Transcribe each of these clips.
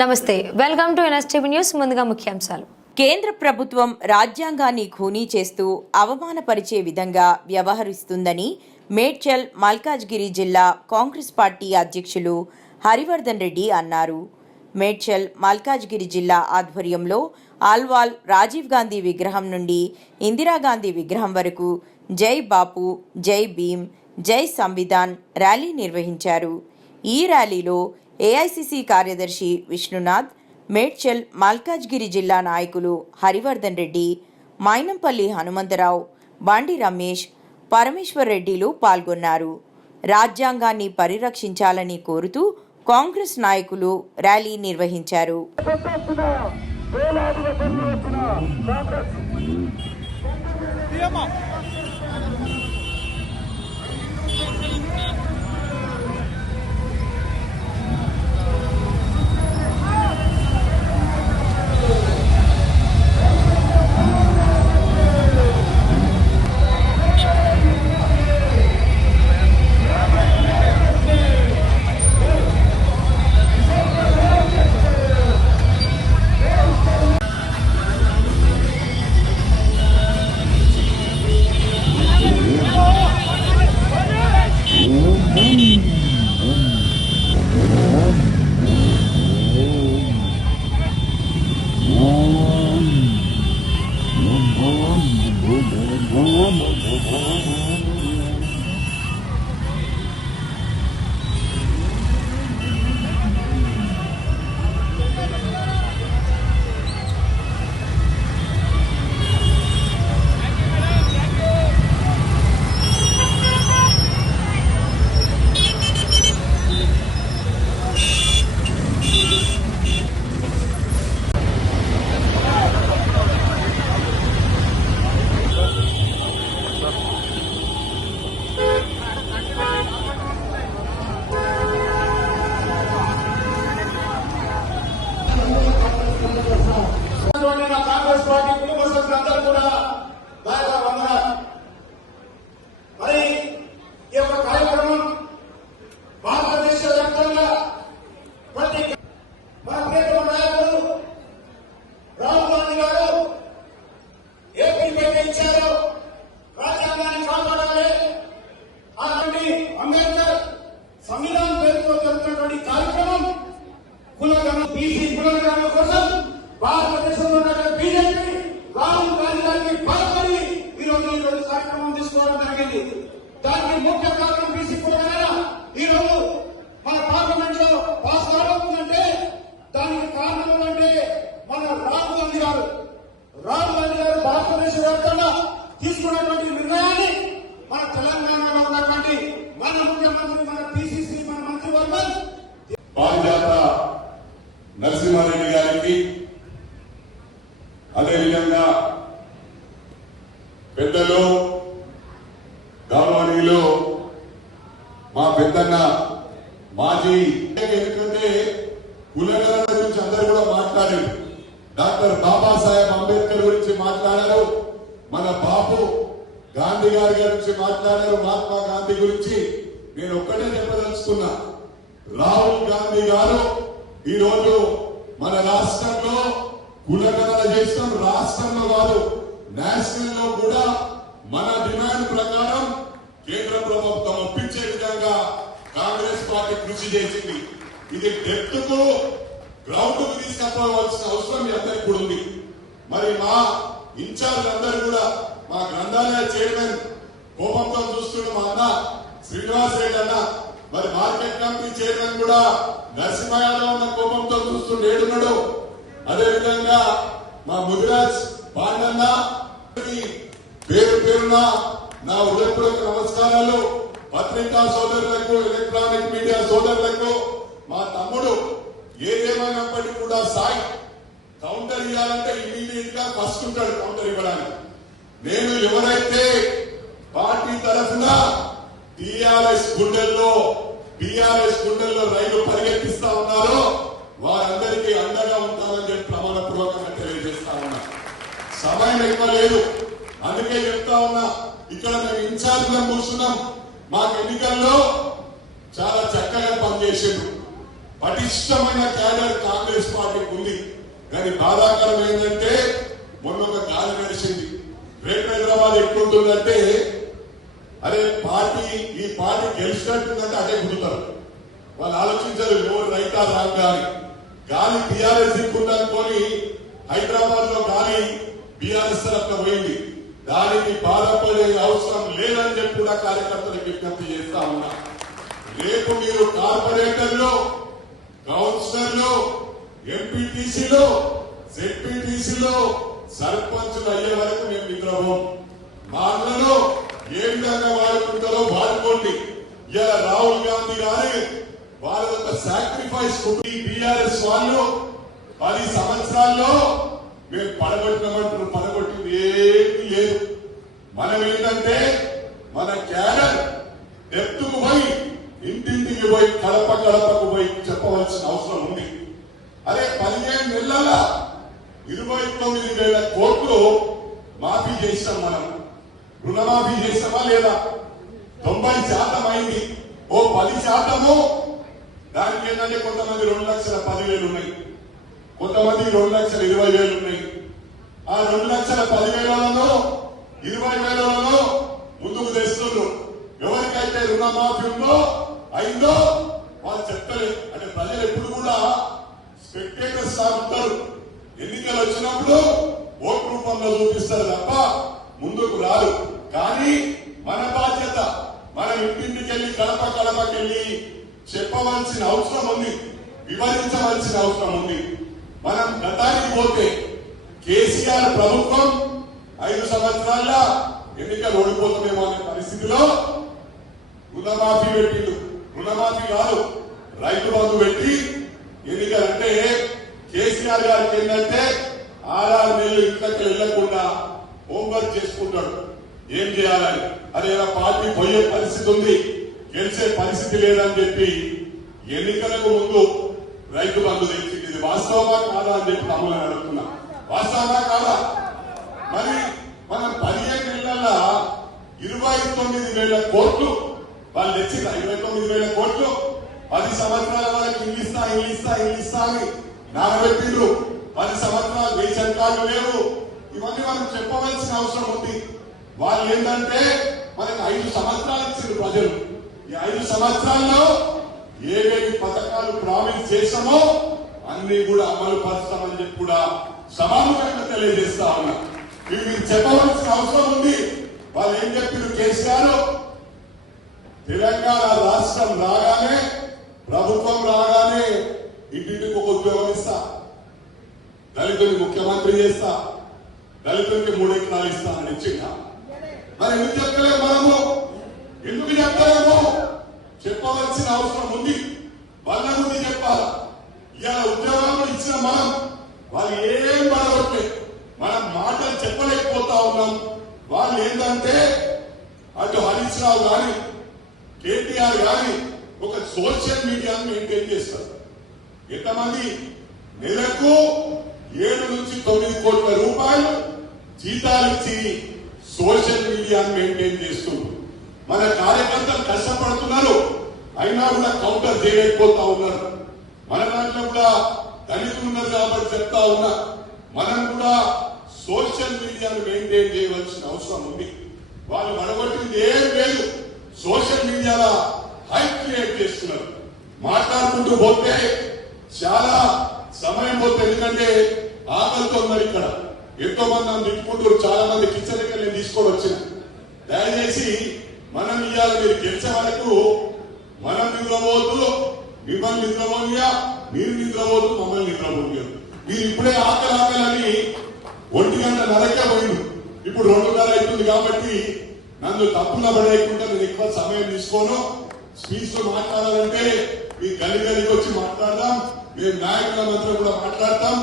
నమస్తే welcome to NSTV news ముందుగా ముఖ్యాంశాలు. కేంద్ర ప్రభుత్వం రాజ్యాంగాన్ని ఖూనీ చేస్తూ అవమానపరిచే విధంగా వ్యవహరిస్తుందని మేడ్చల్ మల్కాజ్గిరి జిల్లా కాంగ్రెస్ పార్టీ అధ్యక్షులు హరివర్ధన్ రెడ్డి అన్నారు. మేడ్చల్ మల్కాజ్గిరి జిల్లా ఆధ్వర్యంలో ఆల్వాల్ రాజీవ్ గాంధీ విగ్రహం నుండి ఇందిరాగాంధీ విగ్రహం వరకు జై బాపు జై భీమ్ జై సంవిధాన్ ర్యాలీ నిర్వహించారు. ఈ ర్యాలీలో ఏఐసిసి కార్యదర్శి విష్ణునాథ్ మేడ్చల్ మల్కాజ్గిరి జిల్లా నాయకులు హరివర్ధన్ రెడ్డి మైనంపల్లి హనుమంతరావు బండి రమేష్ పరమేశ్వర్ రెడ్డిలు పాల్గొన్నారు. రాజ్యాంగాన్ని పరిరక్షించాలని కోరుతూ కాంగ్రెస్ నాయకులు ర్యాలీ నిర్వహించారు. దానికి ముఖ్య కారణం బీసీ కులగణన ఈ రోజు మన పార్లమెంట్లో పాస్ కాబోతుందంటే దానికి కారణం ఏంటంటే మన రాహుల్ గాంధీ గారు రాహుల్ గాంధీ గారు భారతదేశ వ్యాప్తంగా తీసుకున్నటువంటి నిర్ణయాన్ని మన తెలంగాణలో ఉన్నటువంటి మన ముఖ్యమంత్రి మన పిసిసి మన మంత్రివర్గం పారిజాత నరసింహారెడ్డి గారికి అదేవిధంగా పెద్దలు గౌరవనీయులు మా పెద్దన్న మాజీ ఎందుకంటే కులగల గురించి అందరూ కూడా మాట్లాడారు డాక్టర్ బాబాసాహెబ్ అంబేద్కర్ గురించి మాట్లాడారు మన బాపు గాంధీ గారి గురించి మాట్లాడారు మహాత్మా గాంధీ గురించి నేను ఒక్కటే చెప్పదలుచుకున్నా. రాహుల్ గాంధీ గారు ఈ రోజు మన రాష్ట్రంలో కులగణన చేస్తాం. రాష్ట్రంలో కాదు నేషనల్లో కూడా మన డిమాండ్ ప్రకారం కేంద్ర ప్రభుత్వం ఒప్పించే విధంగా కాంగ్రెస్ పార్టీ కృషి చేసింది. ఇది డెప్త్కు గ్రౌండ్కు తీసుకపోవాల్సిన అవసరం మీ కూడా ఉంది. మరి మా ఇన్ఛార్జ్ అందరూ కూడా మా గ్రంథాలయ చైర్మన్ కోపంతో చూస్తున్న మా అన్న శ్రీనివాస్ రెడ్డి అన్న మరి మార్కెట్ కమిటీ చైర్మన్ కూడా నరసింహయాదవ్ ఉన్న కోపంతో చూస్తుండే ఏడున్నాడు. అదే విధంగా మా ముదిరాజ్ పాండన్న పేరు పేరున నా హృదయపూర్వక నమస్కారాలు. పత్రికా సోదరులకు ఎలక్ట్రానిక్ మీడియా సోదరులకు మా తమ్ముడు ఏదేమైనప్పటికీ కూడా సాయి కౌంటర్ ఇవ్వాలంటే ఇమీడియట్గా ఫస్ట్ ఉంటాడు కౌంటర్ ఇవ్వడానికి. నేను ఎవరైతే పార్టీ తరఫున టిఆర్ఎస్ గుండెల్లో టిఆర్ఎస్ గుండెల్లో రైలు పరిగెత్తిస్తా ఉన్నారో వారందరికీ అండగా ఉంటామని చెప్పి ప్రమాణపూర్వకంగా తెలియజేస్తా ఉన్నా. సమయం ఎక్కువ లేదు. అందుకే చెప్తా ఉన్నా ఇక్కడ మేము ఇన్ఛార్జ్లను కూర్చున్నాం. మాకు ఎన్నికల్లో చాలా చక్కగా పనిచేసిండు పటిష్టమైన క్యాడర్ కాంగ్రెస్ పార్టీకి ఉంది. కానీ బాధాకరం ఏంటంటే మొన్న ఒక గాలి నడిచింది రేపు హైదరాబాద్ ఎట్లుంటుందంటే అరే పార్టీ ఈ పార్టీ గెలిచినట్టుందంటే అదే గుర్తుతారు వాళ్ళు ఆలోచించారు ఎవరు రైతా రాంగ్ గాలి గాలి బీఆర్ఎస్ దిక్కుందనుకొని హైదరాబాద్లో గాలి బీఆర్ఎస్ తరఫున పోయింది. దానికి బాధపడే అవసరం లేదని చెప్పి కూడా కార్యకర్తలకు విజ్ఞప్తి చేస్తా ఉన్నా. రేపు మీరు కార్పొరేటర్లు కౌన్సిలర్లు ఎంపీటీసీలో జెడ్పీటీసీలో సర్పంచులు అయ్యే వరకు మేము విగ్రహం మాటలలో ఏ విధంగా వాడుకుంటారో వాడుకోండి. ఇలా రాహుల్ గాంధీ గారి వాళ్ళ యొక్క సాక్రిఫైస్ బీఆర్ఎస్ వాళ్ళు పది సంవత్సరాల్లో మేము పడగొట్టినట్టు పడగొట్టింది ఏమీ లేదు. మనం ఏంటంటే మన క్యాడర్ ఎత్తుకు పోయి ఇంటింటికి పోయి కడప కడపకు పోయి చెప్పవలసిన అవసరం ఉంది. అదే పదిహేను నెలల ఇరవై తొమ్మిది వేల కోట్లు మాఫీ చేసాం మనం. రుణమాఫీ చేసామా లేదా? తొంభై శాతం అయింది. ఓ పది శాతము? దానికి ఏంటంటే కొంతమంది రెండు లక్షల పదివేలు ఉన్నాయి. కొంతమంది రెండు లక్షల ఇరవై వేలు ఉన్నాయి. ఆ రెండు లక్షల పదివేలలో ఇరవై వేలలో ముందుకు తెస్తున్నారు ఎవరికైతే రుణమాఫీ ఉందో అయిందో వాళ్ళు చెప్పలేదు అంటే ప్రజలు ఎప్పుడు కూడా స్పెక్టేటర్స్ ఉంటారు. ఎన్నికలు వచ్చినప్పుడు ఓటు రూపంలో చూపిస్తారు తప్ప ముందుకు రారు. కానీ మన బాధ్యత మన ఇంటింటికెళ్ళి కడప కడపకెళ్ళి చెప్పవలసిన అవసరం ఉంది వివరించవలసిన అవసరం ఉంది. మనం గతానికి పోతే కేసీఆర్ ప్రభుత్వం ఐదు సంవత్సరాల ఎన్నికలు ఓడిపోతామేమో అనే పరిస్థితిలో రుణమాఫీ పెట్టిండు. రుణమాఫీ కాదు రైతు బంధు పెట్టి ఎన్నికలంటే కేసీఆర్ గారికి ఏంటంటే ఆరారు నెలలు ఇంట్లోకి వెళ్ళకుండా హోంవర్క్ చేసుకుంటాడు ఏం చేయాలని? అదే పార్టీ పోయే పరిస్థితి ఉంది. గెలిచే పరిస్థితి లేదని చెప్పి ఎన్నికలకు ముందు రైతు బంధు తెచ్చింది. ఇది వాస్తవమా కాదా అని చెప్పి తమ్ములను అడుగుతున్నా. వాస్తవమా కాదా? మరి మనం పదిహేను నెలల ఇరవై తొమ్మిది వేల కోట్లు వాళ్ళు తెచ్చిన ఇరవై తొమ్మిది వేల కోట్లు? పది సంవత్సరాల వరకు ఇంగ్లీస్తా ఇంగ్లీస్తా ఇంగ్లీస్తా అని నానబెట్టిండ్రు పది సంవత్సరాలు వెయ్యి చట్టాలు లేవు. ఇవన్నీ మనం చెప్పవలసిన అవసరం ఉంది. వాళ్ళు ఏంటంటే మనకి ఐదు సంవత్సరాలు ఇచ్చిండ్రు ప్రజలు. ఈ ఐదు సంవత్సరాల్లో ఏవేవి పథకాలు ప్రామిస్ చేశామో అన్ని కూడా అమలు పరుస్తామని చెప్పి కూడా సమానంగా తెలియజేస్తా ఉన్నా. ఇవి మీరు చెప్పవలసిన అవసరం ఉంది. వాళ్ళు ఏం చెప్పారు కేసీఆర్? తెలంగాణ రాష్ట్రం రాగానే ప్రభుత్వం రాగానే ఇంటింటికి ఒక ఉద్యోగం ఇస్తా. దళితుని ముఖ్యమంత్రి చేస్తా. దళితునికి మూడు ఎకరాలు ఇస్తా అని ఇచ్చిందా? మరి ఎందుకు చెప్తలేము మనము. ఎందుకు చెప్పలేము చెప్పవలసిన అవసరం ఉంది. వాళ్ళ ముందు చెప్పాలా? ఇలా ఉద్యోగాలు ఇచ్చిన మనం వాళ్ళు ఏం పడవట్లేదు మనం మాటలు చెప్పలేకపోతా ఉన్నాం. వాళ్ళు ఏంటంటే అటు హరీష్ రావు కానీ కేటీఆర్ కానీ ఒక సోషల్ మీడియాను మెయింటైన్ చేస్తారు. ఎంతమంది నెలకు ఏడు నుంచి తొమ్మిది కోట్ల రూపాయలు జీతాలు ఇచ్చి సోషల్ మీడియాను మెయింటైన్ చేస్తూ మన కార్యకర్తలు కష్టపడుతున్నారు అయినా కూడా కౌంటర్ చేయలేకపోతా ఉన్నారు. మన దాంట్లో కూడా దళితులు ఉన్నారు కాబట్టి చెప్తా ఉన్నా మనం కూడా సోషల్ మీడియాను మెయింటైన్ చేయవలసిన అవసరం ఉంది. వాళ్ళు మనగొట్టింది ఏం లేదు సోషల్ మీడియాలో హైప్ క్రియేట్ చేస్తున్నారు. మాట్లాడుకుంటూ పోతే చాలా సమయం పోతే ఎందుకంటే ఆకలితో ఉన్నారు ఇక్కడ. ఎంతో మంది నన్ను తిట్టుకుంటారు చాలా మంది కిచెన్ దగ్గర నేను తీసుకొని వచ్చిన. దయచేసి మనం ఇవాళ మీరు గెలిచే వరకు మనం నిద్రపోవద్దు మిమ్మల్ని నిద్రపోనియా మీరు నిద్రపోవద్దు మమ్మల్ని నిద్రపోనియా మీరు ఇప్పుడే ఆకలి ఆకలని ఒంటి గంట నరకే పోయింది. ఇప్పుడు రెండున్నర అవుతుంది కాబట్టి నన్ను తప్పున పడేయకుండా నేను ఎక్కువ సమయం తీసుకోను. స్పీచ్తో మాట్లాడాలంటే మీ గలి గలికి వచ్చి మాట్లాడదాం. మేము నాయకుల మధ్య కూడా మాట్లాడతాం.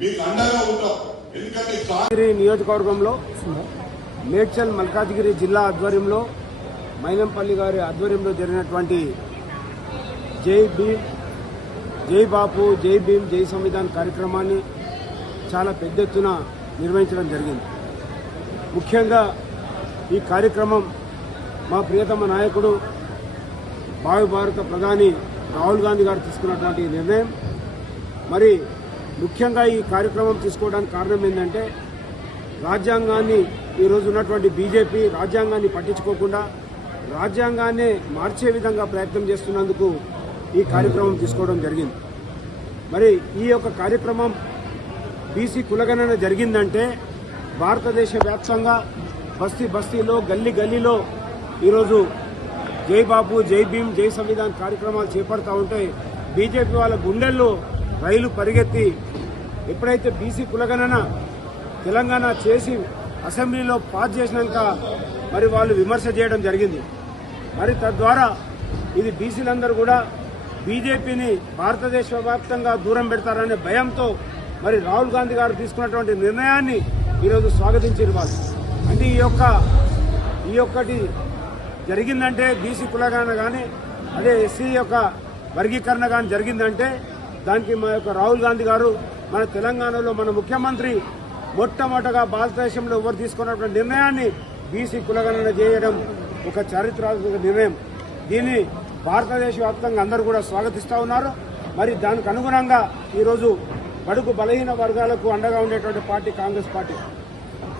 మీకు అండగా ఉంటాం. ఎందుకంటే నియోజకవర్గంలో మేడ్చల్ మల్కాజ్గిరి జిల్లా ఆధ్వర్యంలో మైనంపల్లి గారి ఆధ్వర్యంలో జరిగినటువంటి జై భీమ్ జై బాపు జై భీమ్ జై సంవిధాన్ కార్యక్రమాన్ని చాలా పెద్ద ఎత్తున నిర్వహించడం జరిగింది. ముఖ్యంగా ఈ కార్యక్రమం మా ప్రియతమ నాయకుడు భావి భారత ప్రధాని రాహుల్ గాంధీ గారు తీసుకున్నటువంటి నిర్ణయం. మరి ముఖ్యంగా ఈ కార్యక్రమం తీసుకోవడానికి కారణం ఏంటంటే రాజ్యాంగాన్ని ఈరోజు ఉన్నటువంటి బీజేపీ రాజ్యాంగాన్ని పట్టించుకోకుండా రాజ్యాంగాన్ని మార్చే విధంగా ప్రయత్నం చేస్తున్నందుకు ఈ కార్యక్రమం తీసుకోవడం జరిగింది. మరి ఈ యొక్క కార్యక్రమం బీసీ కులగణన జరిగిందంటే భారతదేశ వ్యాప్తంగా బస్తీ బస్తీలో గల్లీ గల్లీలో ఈరోజు జై బాబు జై భీమ్ జై సంవిధాన్ కార్యక్రమాలు చేపడతా ఉంటే బీజేపీ వాళ్ళ గుండెల్లో రైలు పరిగెత్తి ఎప్పుడైతే బీసీ కులగణన తెలంగాణ చేసి అసెంబ్లీలో పాస్ చేసినాక మరి వాళ్ళు విమర్శ చేయడం జరిగింది. మరి తద్వారా ఇది బీసీలందరూ కూడా బీజేపీని భారతదేశ వ్యాప్తంగా దూరం పెడతారనే భయంతో మరి రాహుల్ గాంధీ గారు తీసుకున్నటువంటి నిర్ణయాన్ని ఈరోజు స్వాగతించారు వాళ్ళు. అంటే ఈ యొక్క ఈ యొక్కటి జరిగిందంటే బీసీ కులగణన కానీ అదే ఎస్సీ యొక్క వర్గీకరణ కానీ జరిగిందంటే దానికి మా యొక్క రాహుల్ గాంధీ గారు మన తెలంగాణలో మన ముఖ్యమంత్రి మొట్టమొదటగా భారతదేశంలో ఎవరు తీసుకున్నటువంటి నిర్ణయాన్ని బీసీ కులగణన చేయడం ఒక చారిత్రాత్మక నిర్ణయం. దీన్ని భారతదేశ వ్యాప్తంగా అందరూ కూడా స్వాగతిస్తూ ఉన్నారు. మరి దానికి అనుగుణంగా ఈరోజు బడుగు బలహీన వర్గాలకు అండగా ఉండేటువంటి పార్టీ కాంగ్రెస్ పార్టీ.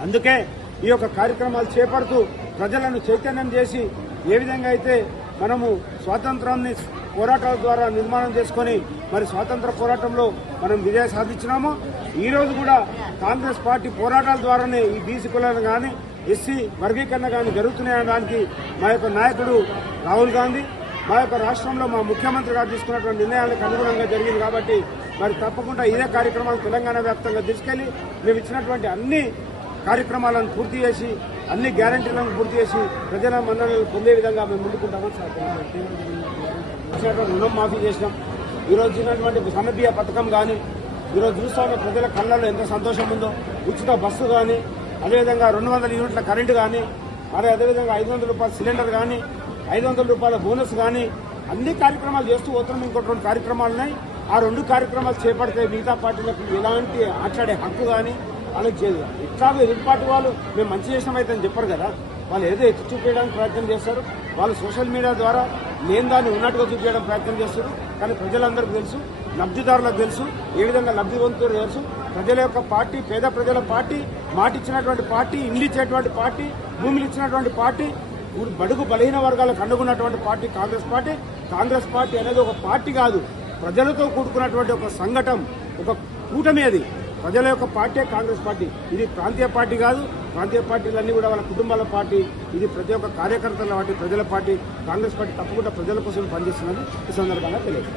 అందుకే ఈ యొక్క కార్యక్రమాలు చేపడుతూ ప్రజలను చైతన్యం చేసి ఏ విధంగా అయితే మనము స్వాతంత్రాన్ని పోరాటాల ద్వారా నిర్మాణం చేసుకొని మరి స్వాతంత్ర పోరాటంలో మనం విజయం సాధించినాము. ఈ రోజు కూడా కాంగ్రెస్ పార్టీ పోరాటాల ద్వారానే ఈ బీసీ కులాలను కానీ ఎస్సీ వర్గీకరణ కానీ జరుగుతున్నాయనడానికి మా యొక్క నాయకుడు రాహుల్ గాంధీ మా యొక్క రాష్ట్రంలో మా ముఖ్యమంత్రి గారు తీసుకున్నటువంటి నిర్ణయాలకు అనుగుణంగా జరిగింది కాబట్టి మరి తప్పకుండా ఇదే కార్యక్రమాలు తెలంగాణ వ్యాప్తంగా తీసుకెళ్ళి మేము ఇచ్చినటువంటి అన్ని కార్యక్రమాలను పూర్తి చేసి అన్ని గ్యారంటీలను పూర్తి చేసి ప్రజల మన్ననలు పొందే విధంగా మేము ముందుకుంటామని ఇచ్చినటువంటి రుణం మాఫీ చేసినాం. ఈరోజు ఇచ్చినటువంటి సమబియ్య పథకం కానీ ఈరోజు చూస్తా ఉన్న ప్రజల కళ్ళల్లో ఎంత సంతోషం ఉందో. ఉచిత బస్సు కానీ అదేవిధంగా రెండు వందల యూనిట్ల కరెంటు కానీ మరి అదేవిధంగా ఐదు వందల రూపాయల సిలిండర్ కానీ ఐదు వందల రూపాయల బోనస్ కానీ అన్ని కార్యక్రమాలు చేస్తూ పోతున్నాం. ఇంకోటి రెండు కార్యక్రమాలు ఉన్నాయి. ఆ రెండు కార్యక్రమాలు చేపడితే మిగతా పార్టీలకు ఎలాంటి ఆట్లాడే హక్కు కానీ వాళ్ళకి చేయదు ఇట్లాగే ఎదుటి పార్టీ వాళ్ళు మేము మంచి చేసినామైతే అని చెప్పరు కదా. వాళ్ళు ఏదో ఎత్తి చూపించడానికి ప్రయత్నం చేస్తారు. వాళ్ళు సోషల్ మీడియా ద్వారా నేను దాన్ని ఉన్నట్టుగా చూపించడం ప్రయత్నం చేస్తారు కానీ ప్రజలందరికీ తెలుసు లబ్ధిదారులకు తెలుసు ఏ విధంగా లబ్ధి పొందుతారో తెలుసు. ప్రజల యొక్క పార్టీ పేద ప్రజల పార్టీ మాటిచ్చినటువంటి పార్టీ ఇండ్లు ఇచ్చేటువంటి పార్టీ భూములు ఇచ్చినటువంటి పార్టీ బడుగు బలహీన వర్గాలకు అండుకున్నటువంటి party Congress party. Congress party అనేది ఒక పార్టీ కాదు. ప్రజలతో కూడుకున్నటువంటి ఒక సంఘటన ఒక కూటమి అది. ప్రజల యొక్క పార్టీ కాంగ్రెస్ పార్టీ. ఇది ప్రాంతీయ పార్టీ కాదు. ప్రాంతీయ పార్టీలన్నీ కూడా వాళ్ళ కుటుంబాల పార్టీ ఇది ప్రతి ఒక్క కార్యకర్తల పార్టీ ప్రజల పార్టీ కాంగ్రెస్ పార్టీ తప్పకుండా ప్రజల కోసం పనిచేస్తున్నది ఈ సందర్భంగా తెలియదు